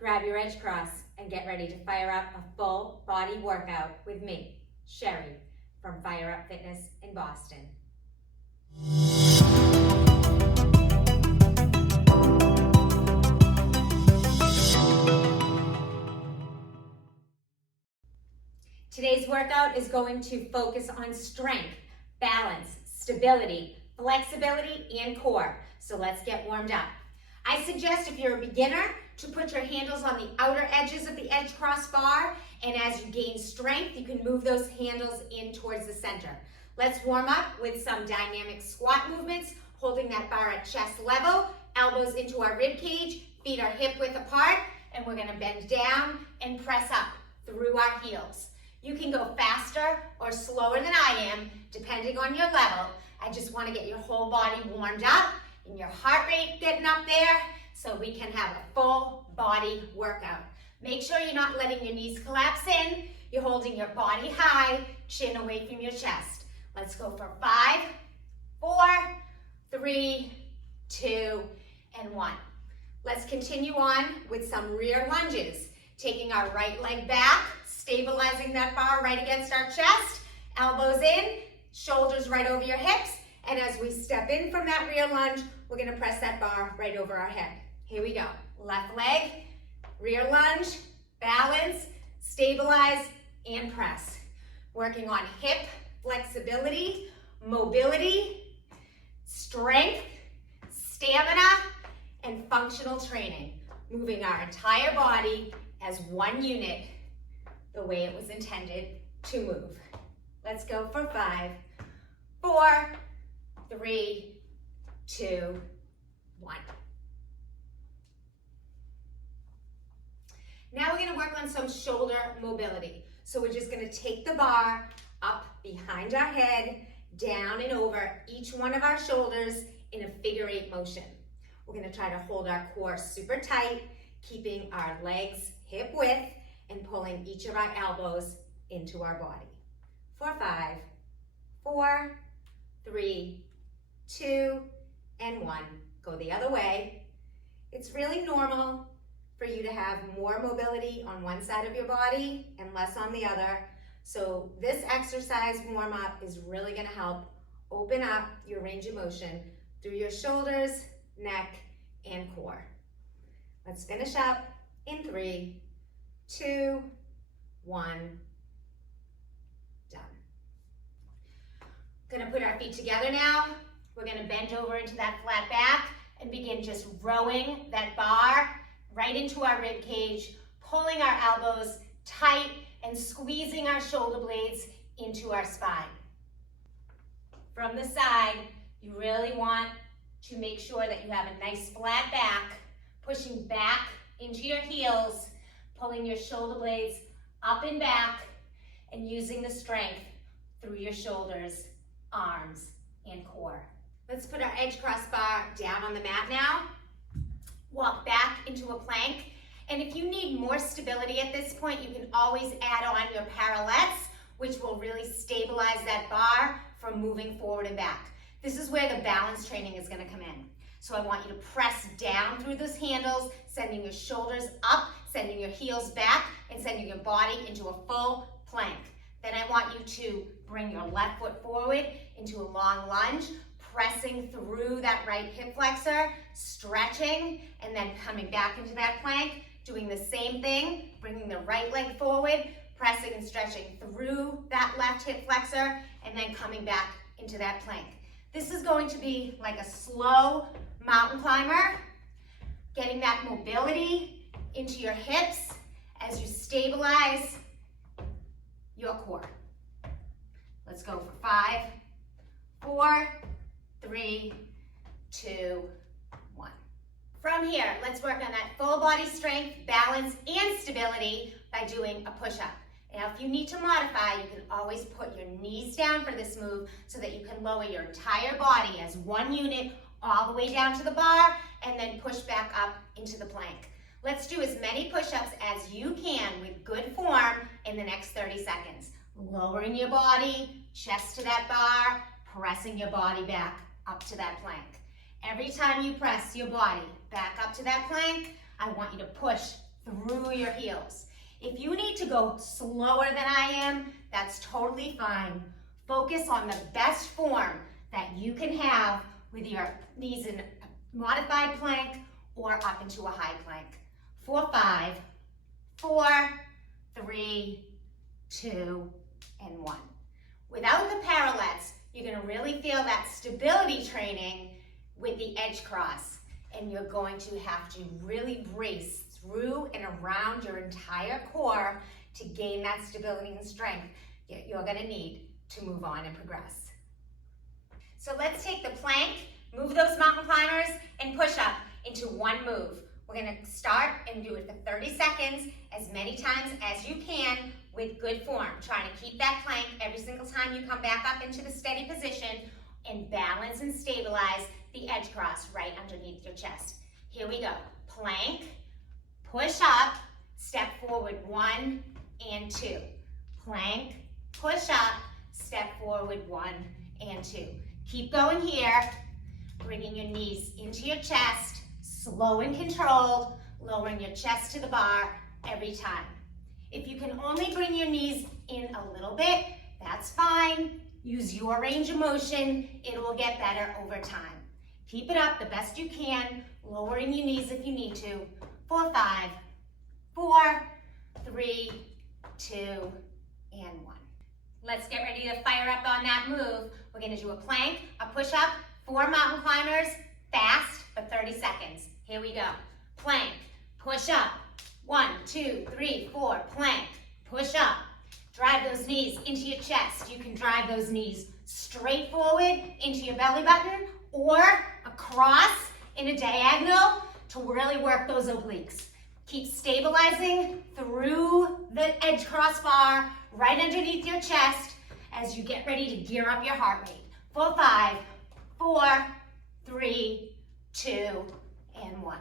Grab your edge cross and get ready to fire up a full body workout with me, Sheri, from Fire Up Fitness in Boston. Today's workout is going to focus on strength, balance, stability, flexibility, and core. So let's get warmed up. I suggest if you're a beginner to put your handles on the outer edges of the edge cross bar, and as you gain strength, you can move those handles in towards the center. Let's warm up with some dynamic squat movements, holding that bar at chest level, elbows into our rib cage, feet are hip width apart, and we're gonna bend down and press up through our heels. You can go faster or slower than I am, depending on your level. I just wanna get your whole body warmed up and your heart rate getting up there so we can have a full body workout. Make sure you're not letting your knees collapse in. You're holding your body high, chin away from your chest. Let's go for 5, 4, 3, 2, and 1. Let's continue on with some rear lunges. Taking our right leg back, stabilizing that bar right against our chest, elbows in, shoulders right over your hips, and as we step in from that rear lunge, we're gonna press that bar right over our head. Here we go. Left leg, rear lunge, balance, stabilize, and press. Working on hip flexibility, mobility, strength, stamina, and functional training. Moving our entire body as one unit, the way it was intended to move. Let's go for 5, 4, 3, 2, 1. Now we're gonna work on some shoulder mobility. So we're just gonna take the bar up behind our head, down and over each one of our shoulders in a figure 8 motion. We're gonna try to hold our core super tight, keeping our legs hip width and pulling each of our elbows into our body. For 5, 4, 3, 2, and 1. Go the other way. It's really normal for you to have more mobility on one side of your body and less on the other. So this exercise warm-up is really gonna help open up your range of motion through your shoulders, neck, and core. Let's finish up in 3, 2, 1, done. Gonna put our feet together now. We're gonna bend over into that flat back and begin just rowing that bar right into our rib cage, pulling our elbows tight and squeezing our shoulder blades into our spine. From the side, you really want to make sure that you have a nice flat back, pushing back into your heels, pulling your shoulder blades up and back, and using the strength through your shoulders, arms, and core. Let's put our edge cross bar down on the mat now. Walk back into a plank. And if you need more stability at this point, you can always add on your parallettes, which will really stabilize that bar from moving forward and back. This is where the balance training is gonna come in. So I want you to press down through those handles, sending your shoulders up, sending your heels back, and sending your body into a full plank. Then I want you to bring your left foot forward into a long lunge, pressing through that right hip flexor, stretching, and then coming back into that plank, doing the same thing, bringing the right leg forward, pressing and stretching through that left hip flexor, and then coming back into that plank. This is going to be like a slow mountain climber, getting that mobility into your hips as you stabilize your core. Let's go for 5, 4, 3, 2, 1. From here, let's work on that full body strength, balance, and stability by doing a push-up. Now, if you need to modify, you can always put your knees down for this move so that you can lower your entire body as one unit all the way down to the bar and then push back up into the plank. Let's do as many push-ups as you can with good form in the next 30 seconds. Lowering your body, chest to that bar, pressing your body back up to that plank. Every time you press your body back up to that plank, I want you to push through your heels. If you need to go slower than I am, that's totally fine. Focus on the best form that you can have with your knees in a modified plank or up into a high plank. 4, 5, 4, 3, 2, and 1. Without the parallettes, you're going to really feel that stability training with the edge cross, and you're going to have to really brace through and around your entire core to gain that stability and strength you're going to need to move on and progress. So let's take the plank, move those mountain climbers, and push up into one move. We're going to start and do it for 30 seconds, as many times as you can with good form. Trying to keep that plank every single time you come back up into the steady position and balance and stabilize the edge cross right underneath your chest. Here we go. Plank, push up, step forward 1 and 2. Plank, push up, step forward 1 and 2. Keep going here, bringing your knees into your chest, slow and controlled, lowering your chest to the bar every time. If you can only bring your knees in a little bit, that's fine. Use your range of motion. It will get better over time. Keep it up the best you can, lowering your knees if you need to. 4, 5, 4, 3, 2, and 1. Let's get ready to fire up on that move. We're going to do a plank, a push-up, 4 mountain climbers, fast for 30 seconds. Here we go. Plank, push up. 1, 2, 3, 4, plank, push up. Drive those knees into your chest. You can drive those knees straight forward into your belly button or across in a diagonal to really work those obliques. Keep stabilizing through the edge crossbar right underneath your chest as you get ready to gear up your heart rate. 4, 5, 4, 3, 2, and 1.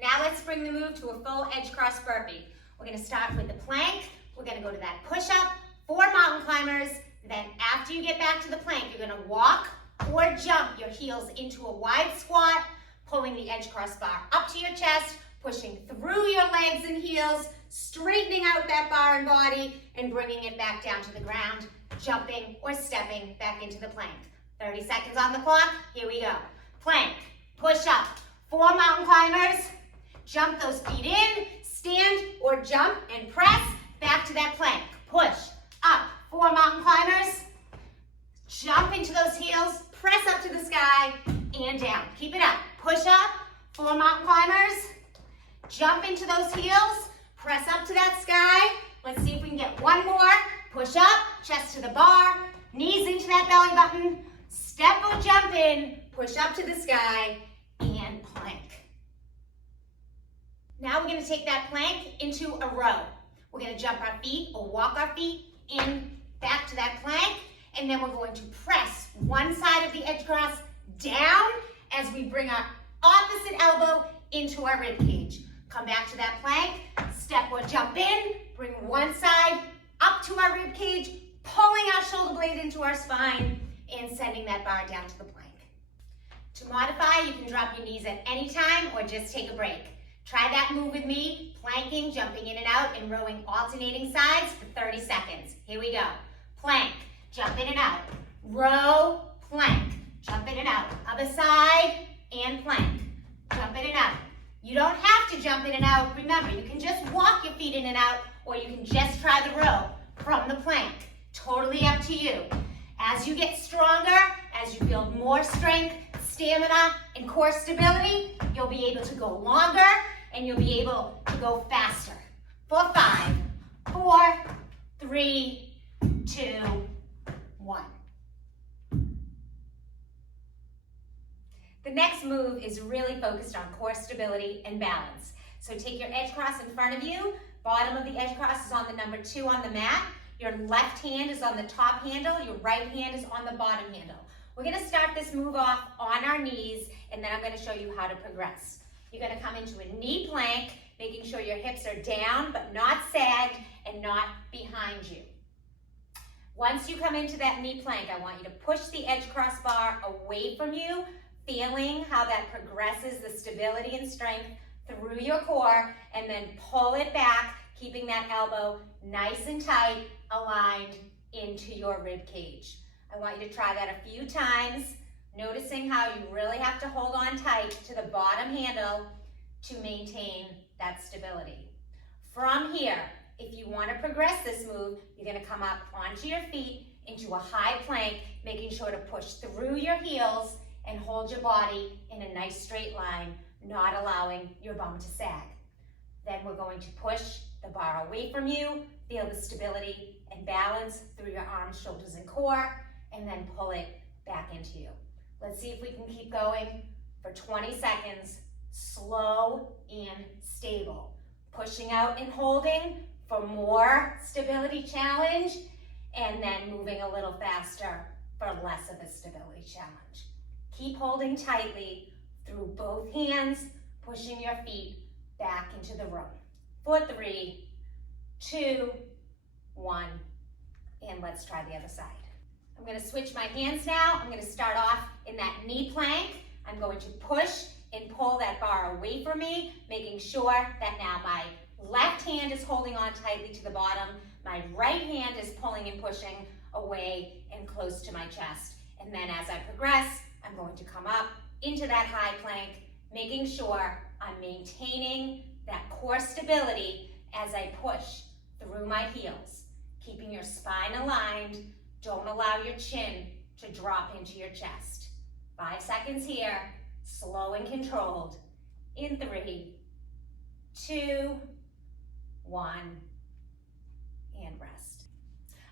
Now let's bring the move to a full edge cross burpee. We're going to start with the plank. We're going to go to that push-up, 4 mountain climbers. Then after you get back to the plank, you're going to walk or jump your heels into a wide squat, pulling the edge crossbar up to your chest, pushing through your legs and heels, straightening out that bar and body, and bringing it back down to the ground, jumping or stepping back into the plank. 30 seconds on the clock. Here we go. Plank, push up, 4 mountain climbers. Jump those feet in, stand or jump and press back to that plank. Push up, 4 mountain climbers. Jump into those heels, press up to the sky and down. Keep it up. Push up, 4 mountain climbers. Jump into those heels, press up to that sky. Let's see if we can get one more. Push up, chest to the bar, knees into that belly button. Step or jump in, push up to the sky and plank. Now we're going to take that plank into a row. We're going to jump our feet or walk our feet in back to that plank, and then we're going to press one side of the edge cross down as we bring our opposite elbow into our rib cage. Come back to that plank, step or jump in, bring one side up to our rib cage, pulling our shoulder blade into our spine and sending that bar down to the plank. To modify, you can drop your knees at any time or just take a break. Try that move with me, planking, jumping in and out, and rowing alternating sides for 30 seconds. Here we go. Plank, jump in and out. Row, plank, jump in and out. Other side, and plank, jump in and out. You don't have to jump in and out. Remember, you can just walk your feet in and out, or you can just try the row from the plank. Totally up to you. As you get stronger, as you build more strength, stamina, and core stability, you'll be able to go longer and you'll be able to go faster. 4, 5, 4, 3, 2, 1. The next move is really focused on core stability and balance. So take your edge cross in front of you. Bottom of the edge cross is on the number 2 on the mat. Your left hand is on the top handle. Your right hand is on the bottom handle. We're going to start this move off on our knees, and then I'm going to show you how to progress. You're going to come into a knee plank, making sure your hips are down but not sagged and not behind you. Once you come into that knee plank, I want you to push the edge crossbar away from you, feeling how that progresses the stability and strength through your core, and then pull it back, keeping that elbow nice and tight, aligned into your rib cage. I want you to try that a few times, noticing how you really have to hold on tight to the bottom handle to maintain that stability. From here, if you want to progress this move, you're going to come up onto your feet into a high plank, making sure to push through your heels and hold your body in a nice straight line, not allowing your bum to sag. Then we're going to push the bar away from you, feel the stability and balance through your arms, shoulders, and core, and then pull it back into you. Let's see if we can keep going for 20 seconds, slow and stable. Pushing out and holding for more stability challenge, and then moving a little faster for less of a stability challenge. Keep holding tightly through both hands, pushing your feet back into the room. For 3, 2, 1, and let's try the other side. I'm going to switch my hands now. I'm going to start off in that knee plank. I'm going to push and pull that bar away from me, making sure that now my left hand is holding on tightly to the bottom. My right hand is pulling and pushing away and close to my chest. And then as I progress, I'm going to come up into that high plank, making sure I'm maintaining that core stability as I push through my heels. Keeping your spine aligned, don't allow your chin to drop into your chest. 5 seconds here, slow and controlled. In 3, 2, 1, and rest.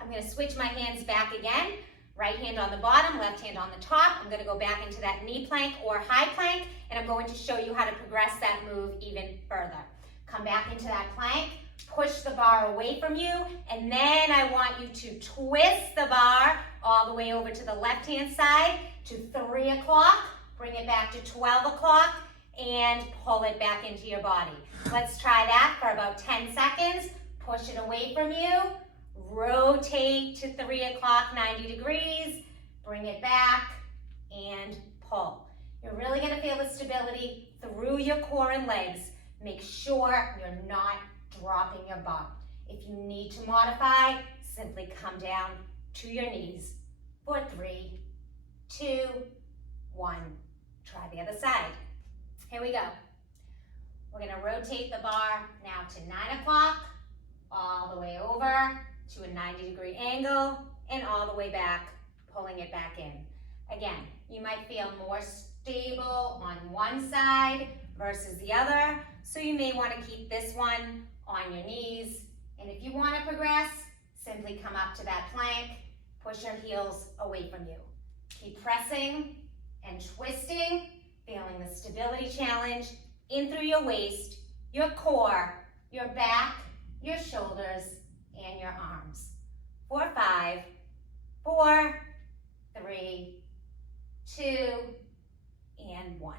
I'm going to switch my hands back again. Right hand on the bottom, left hand on the top. I'm going to go back into that knee plank or high plank, and I'm going to show you how to progress that move even further. Come back into that plank, push the bar away from you, and then I want you to twist the bar all the way over to the left-hand side to 3 o'clock, bring it back to 12 o'clock, and pull it back into your body. Let's try that for about 10 seconds. Push it away from you. Rotate to 3 o'clock, 90 degrees. Bring it back and pull. You're really going to feel the stability through your core and legs. Make sure you're not dropping your bum. If you need to modify, simply come down to your knees for 3, 2, 1. Try the other side. Here we go. We're going to rotate the bar now to 9 o'clock, all the way over to a 90-degree angle, and all the way back, pulling it back in. Again, you might feel more stable on one side versus the other, so you may want to keep this one on your knees. And if you want to progress, simply come up to that plank, push your heels away from you. Keep pressing and twisting, feeling the stability challenge in through your waist, your core, your back, your shoulders, and your arms. For 5, 4, 3, 2, and 1.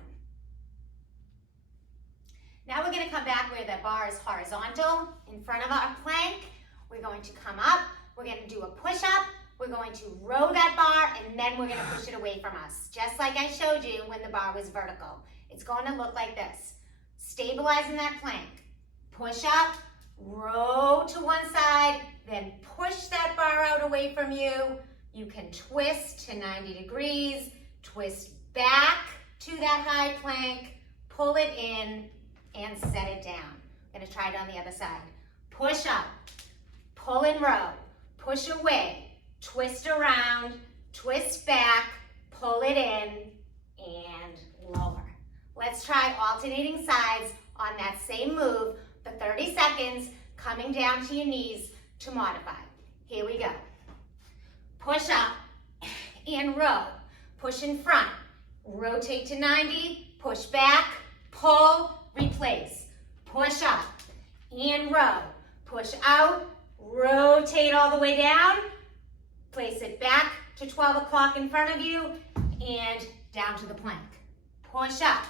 Now we're going to come back where the bar is horizontal in front of our plank. We're going to come up. We're going to do a push-up. We're going to row that bar, and then we're going to push it away from us, just like I showed you when the bar was vertical. It's going to look like this. Stabilizing that plank. Push up, row to one side, then push that bar out away from you. You can twist to 90 degrees, twist back to that high plank, pull it in, and set it down. I'm going to try it on the other side. Push up, pull and row, push away, twist around, twist back, pull it in, and lower. Let's try alternating sides on that same move for 30 seconds, coming down to your knees to modify. Here we go. Push up and row. Push in front. Rotate to 90. Push back. Pull. Replace. Push up and row. Push out. Rotate all the way down. Place it back to 12 o'clock in front of you and down to the plank. Push up.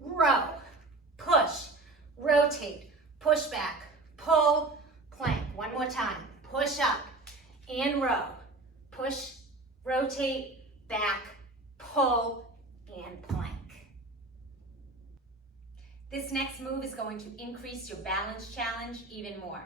Row. Push. Rotate. Push back. Pull. Plank. One more time. Push up and row. Push, rotate, back, pull, and plank. This next move is going to increase your balance challenge even more.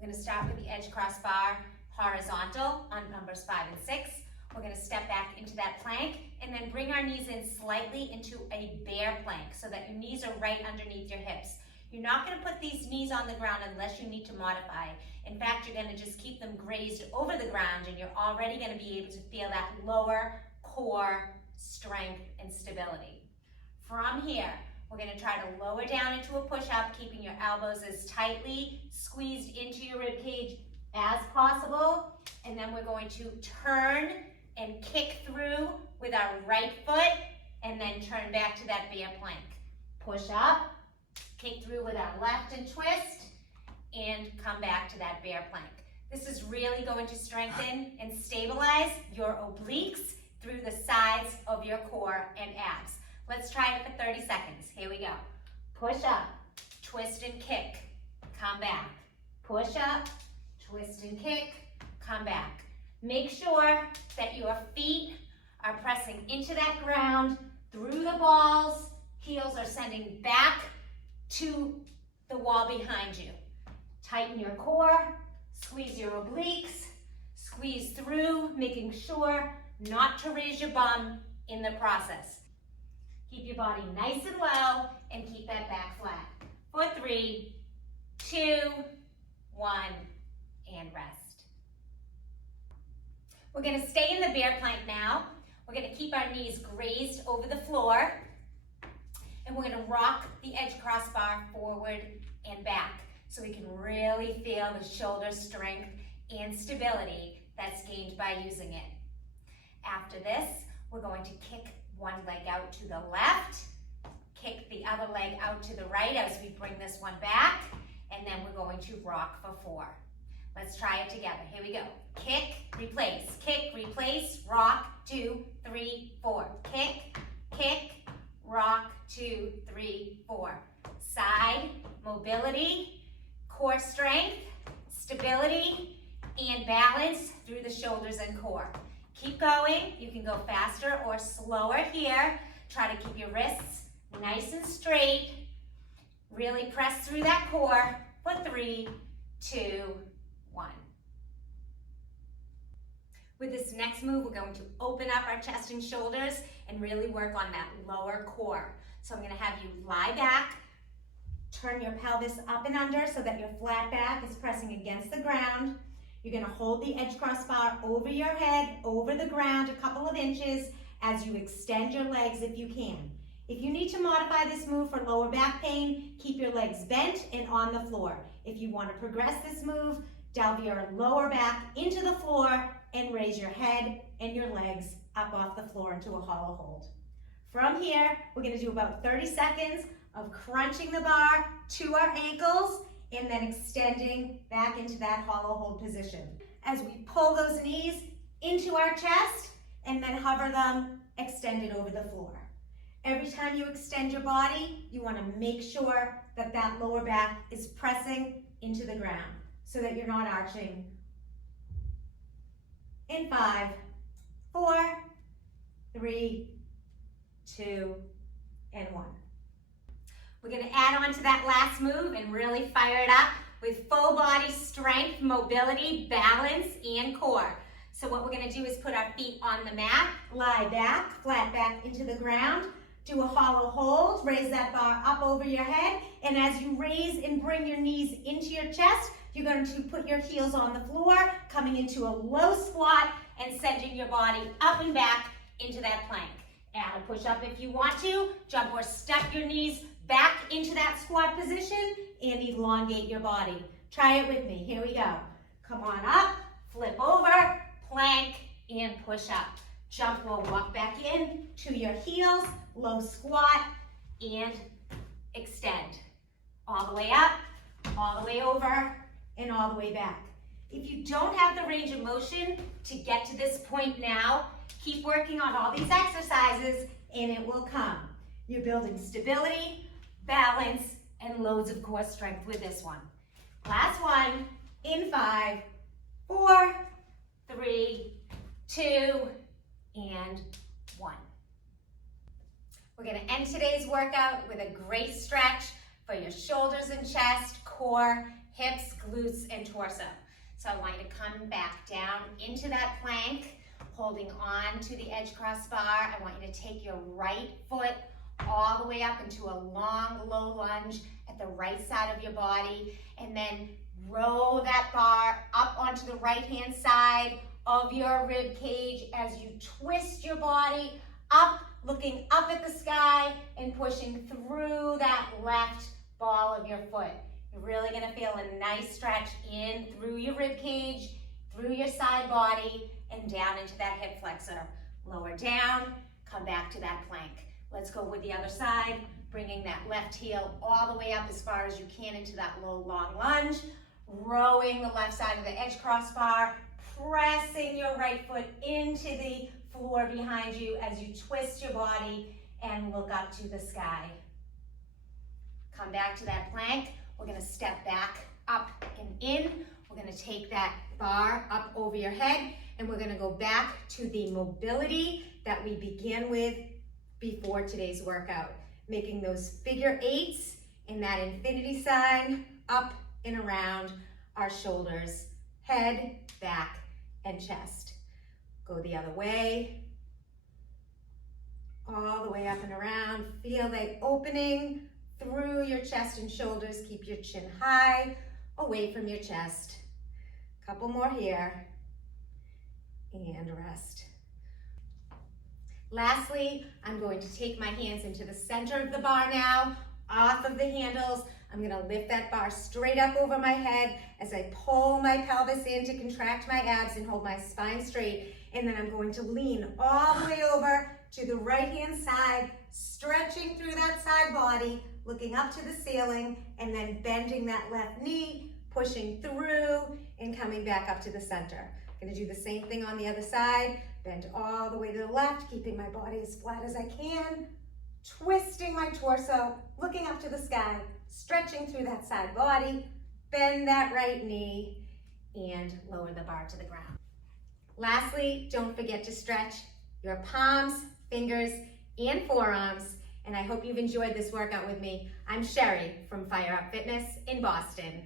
We're going to start with the edge cross bar horizontal on numbers 5 and 6. We're going to step back into that plank and then bring our knees in slightly into a bear plank so that your knees are right underneath your hips. You're not going to put these knees on the ground unless you need to modify. In fact, you're going to just keep them grazed over the ground and you're already going to be able to feel that lower core strength and stability. From here, we're going to try to lower down into a push-up, keeping your elbows as tightly squeezed into your rib cage as possible. And then we're going to turn and kick through with our right foot and then turn back to that bear plank. Push up, kick through with our left and twist, and come back to that bear plank. This is really going to strengthen and stabilize your obliques through the sides of your core and abs. Let's try it for 30 seconds. Here we go. Push up, twist and kick, come back. Push up, twist and kick, come back. Make sure that your feet are pressing into that ground through the balls. Heels are sending back to the wall behind you. Tighten your core, squeeze your obliques, squeeze through, making sure not to raise your bum in the process. Keep your body nice and low and keep that back flat. For 3, 2, 1, and rest. We're going to stay in the bear plank now. We're going to keep our knees grazed over the floor. And we're going to rock the edge crossbar forward and back so we can really feel the shoulder strength and stability that's gained by using it. After this, we're going to kick one leg out to the left, kick the other leg out to the right as we bring this one back, and then we're going to rock for 4. Let's try it together. Here we go. Kick, replace, rock, 2, 3, 4. Kick, rock, 2, 3, 4. Side, mobility, core strength, stability, and balance through the shoulders and core. Keep going. You can go faster or slower here. Try to keep your wrists nice and straight. Really press through that core for 3, 2, 1. With this next move, we're going to open up our chest and shoulders and really work on that lower core. So I'm going to have you lie back, turn your pelvis up and under so that your flat back is pressing against the ground. You're going to hold the edge crossbar over your head, over the ground a couple of inches as you extend your legs if you can. If you need to modify this move for lower back pain, keep your legs bent and on the floor. If you want to progress this move, delve your lower back into the floor and raise your head and your legs up off the floor into a hollow hold. From here, we're going to do about 30 seconds of crunching the bar to our ankles and then extending back into that hollow hold position. As we pull those knees into our chest and then hover them extended over the floor. Every time you extend your body, you want to make sure that that lower back is pressing into the ground so that you're not arching. In 5, 4, 3, 2, and 1. We're going to add on to that last move and really fire it up with full body strength, mobility, balance, and core. So what we're going to do is put our feet on the mat, lie back, flat back into the ground, do a hollow hold, raise that bar up over your head, and as you raise and bring your knees into your chest, you're going to put your heels on the floor, coming into a low squat and sending your body up and back into that plank. Add a push-up if you want to, jump or step your knees back into that squat position and elongate your body. Try it with me. Here we go. Come on up, flip over, plank, and push up. Jump or walk back in to your heels, low squat, and extend. All the way up, all the way over, and all the way back. If you don't have the range of motion to get to this point now, keep working on all these exercises and it will come. You're building stability, balance, and loads of core strength with this one. Last one, in 5, 4, 3, 2, and 1. We're going to end today's workout with a great stretch for your shoulders and chest, core, hips, glutes, and torso. So I want you to come back down into that plank, holding on to the edge cross bar. I want you to take your right foot all the way up into a long, low lunge at the right side of your body, and then row that bar up onto the right-hand side of your rib cage as you twist your body up, looking up at the sky and pushing through that left ball of your foot. You're really gonna feel a nice stretch in through your rib cage, through your side body, and down into that hip flexor. Lower down, come back to that plank. Let's go with the other side, bringing that left heel all the way up as far as you can into that low, long lunge, rowing the left side of the edge cross bar, pressing your right foot into the floor behind you as you twist your body and look up to the sky. Come back to that plank. We're gonna step back, up and in. We're gonna take that bar up over your head, and we're gonna go back to the mobility that we began with before today's workout, making those figure eights in that infinity sign up and around our shoulders, head, back, and chest. Go the other way, all the way up and around. Feel that opening through your chest and shoulders. Keep your chin high, away from your chest. Couple more here, and rest. Lastly, I'm going to take my hands into the center of the bar now, off of the handles. I'm gonna lift that bar straight up over my head as I pull my pelvis in to contract my abs and hold my spine straight. And then I'm going to lean all the way over to the right-hand side, stretching through that side body, looking up to the ceiling, and then bending that left knee, pushing through and coming back up to the center. I'm gonna do the same thing on the other side. Bend all the way to the left, keeping my body as flat as I can, twisting my torso, looking up to the sky, stretching through that side body, bend that right knee, and lower the bar to the ground. Lastly, don't forget to stretch your palms, fingers, and forearms, and I hope you've enjoyed this workout with me. I'm Sheri from Fire Up Fitness in Boston.